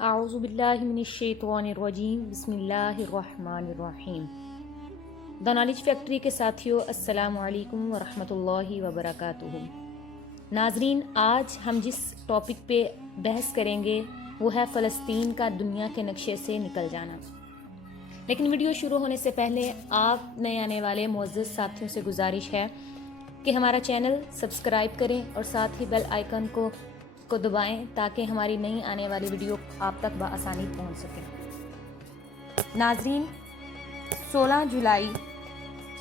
اعوذ باللہ من الشیطان الرجیم بسم اللہ الرحمن الرحیم۔ دا نالج فیکٹری کے ساتھیوں، السلام علیکم ورحمۃ اللہ وبرکاتہ۔ ناظرین، آج ہم جس ٹاپک پہ بحث کریں گے وہ ہے فلسطین کا دنیا کے نقشے سے نکل جانا۔ لیکن ویڈیو شروع ہونے سے پہلے آپ نئے آنے والے معزز ساتھیوں سے گزارش ہے کہ ہمارا چینل سبسکرائب کریں اور ساتھ ہی بیل آئیکن کو دبائیں تاکہ ہماری نئی آنے والی ویڈیو آپ تک بآسانی پہنچ سکے۔ ناظرین، 16 جولائی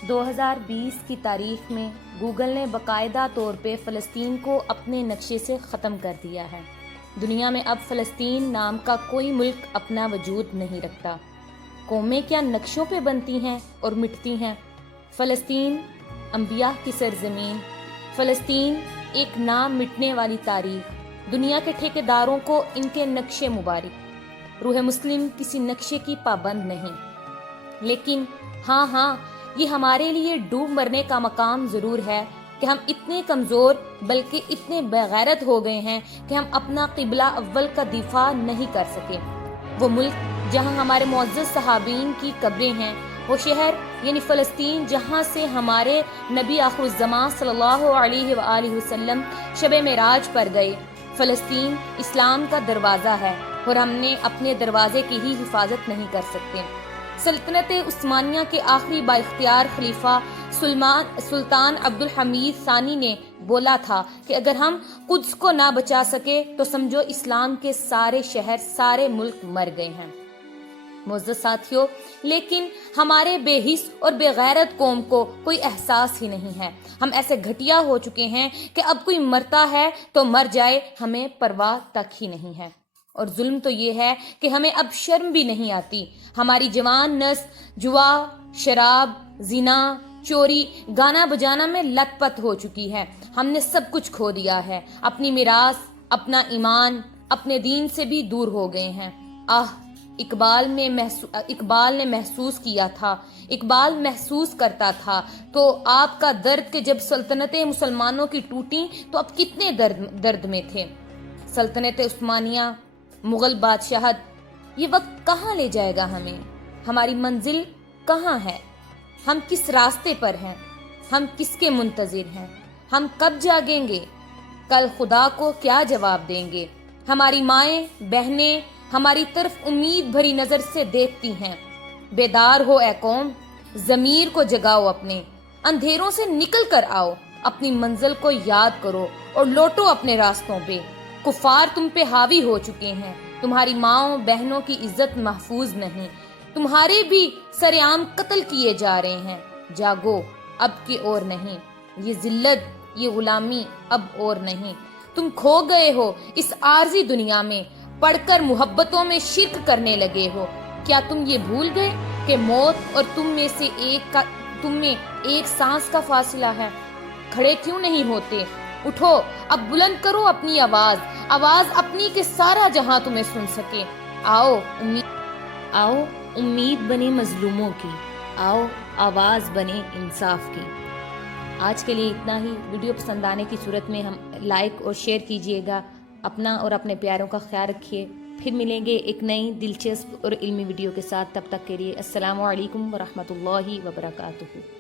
2020 کی تاریخ میں گوگل نے باقاعدہ طور پہ فلسطین کو اپنے نقشے سے ختم کر دیا ہے۔ دنیا میں اب فلسطین نام کا کوئی ملک اپنا وجود نہیں رکھتا۔ قومیں کیا نقشوں پہ بنتی ہیں اور مٹتی ہیں؟ فلسطین انبیاء کی سرزمین، فلسطین ایک نہ مٹنے والی تاریخ، دنیا کے ٹھیکیداروں کو ان کے نقشے مبارک۔ روح مسلم کسی نقشے کی پابند نہیں، لیکن ہاں یہ ہمارے لیے ڈوب مرنے کا مقام ضرور ہے کہ ہم اتنے کمزور بلکہ اتنے بغیرت ہو گئے ہیں کہ ہم اپنا قبلہ اول کا دفاع نہیں کر سکے۔ وہ ملک جہاں ہمارے معزز صحابین کی قبریں ہیں، وہ شہر یعنی فلسطین جہاں سے ہمارے نبی آخر الزمان صلی اللہ علیہ وآلہ وسلم شب معراج پر گئے۔ فلسطین اسلام کا دروازہ ہے اور ہم نے اپنے دروازے کی ہی حفاظت نہیں کر سکتے۔ سلطنت عثمانیہ کے آخری بااختیار خلیفہ سلطان عبدالحمید ثانی نے بولا تھا کہ اگر ہم قدس کو نہ بچا سکے تو سمجھو اسلام کے سارے شہر، سارے ملک مر گئے ہیں۔ معزز ساتھیوں، لیکن ہمارے بے حس اور بے غیرت قوم کو کوئی احساس ہی نہیں ہے۔ ہم ایسے گھٹیا ہو چکے ہیں کہ اب کوئی مرتا ہے تو مر جائے، ہمیں پرواہ تک ہی نہیں ہے۔ اور ظلم تو یہ ہے کہ ہمیں اب شرم بھی نہیں آتی۔ ہماری جوان نسل جوا، شراب، زنا، چوری، گانا بجانا میں لت پت ہو چکی ہے۔ ہم نے سب کچھ کھو دیا ہے، اپنی میراث، اپنا ایمان، اپنے دین سے بھی دور ہو گئے ہیں۔ اقبال نے محسوس کیا تھا، اقبال محسوس کرتا تھا تو آپ کا درد کہ جب سلطنتیں مسلمانوں کی ٹوٹیں تو اب کتنے درد میں تھے۔ سلطنت عثمانیہ، مغل بادشاہت، یہ وقت کہاں لے جائے گا ہمیں؟ ہماری منزل کہاں ہے؟ ہم کس راستے پر ہیں؟ ہم کس کے منتظر ہیں؟ ہم کب جاگیں گے؟ کل خدا کو کیا جواب دیں گے؟ ہماری مائیں بہنیں ہماری طرف امید بھری نظر سے دیکھتی ہیں۔ بیدار ہو اے قوم، ضمیر کو جگاؤ، اپنے اندھیروں سے نکل کر آؤ، اپنی منزل کو یاد کرو اور لوٹو اپنے راستوں پہ۔ کفار تم پہ حاوی ہو چکے ہیں، تمہاری ماؤں بہنوں کی عزت محفوظ نہیں، تمہارے بھی سرعام قتل کیے جا رہے ہیں۔ جاگو، اب کی اور نہیں، یہ ذلت، یہ غلامی اب اور نہیں۔ تم کھو گئے ہو اس عارضی دنیا میں، پڑھ کر محبتوں میں شرک کرنے لگے ہو۔ کیا تم یہ بھول گئے کہ موت اور تم میں ایک سانس کا فاصلہ ہے؟ کھڑے کیوں نہیں ہوتے؟ اٹھو، اب بلند کرو اپنی آواز اپنی کہ سارا جہاں تمہیں سن سکے۔ آؤ امید بنے مظلوموں کی، آؤ آواز بنے انصاف کی۔ آج کے لیے اتنا ہی۔ ویڈیو پسند آنے کی صورت میں ہم لائک اور شیئر کیجیے گا۔ اپنا اور اپنے پیاروں کا خیال رکھیے۔ پھر ملیں گے ایک نئی دلچسپ اور علمی ویڈیو کے ساتھ۔ تب تک کے لیے السلام علیکم ورحمۃ اللہ وبرکاتہ۔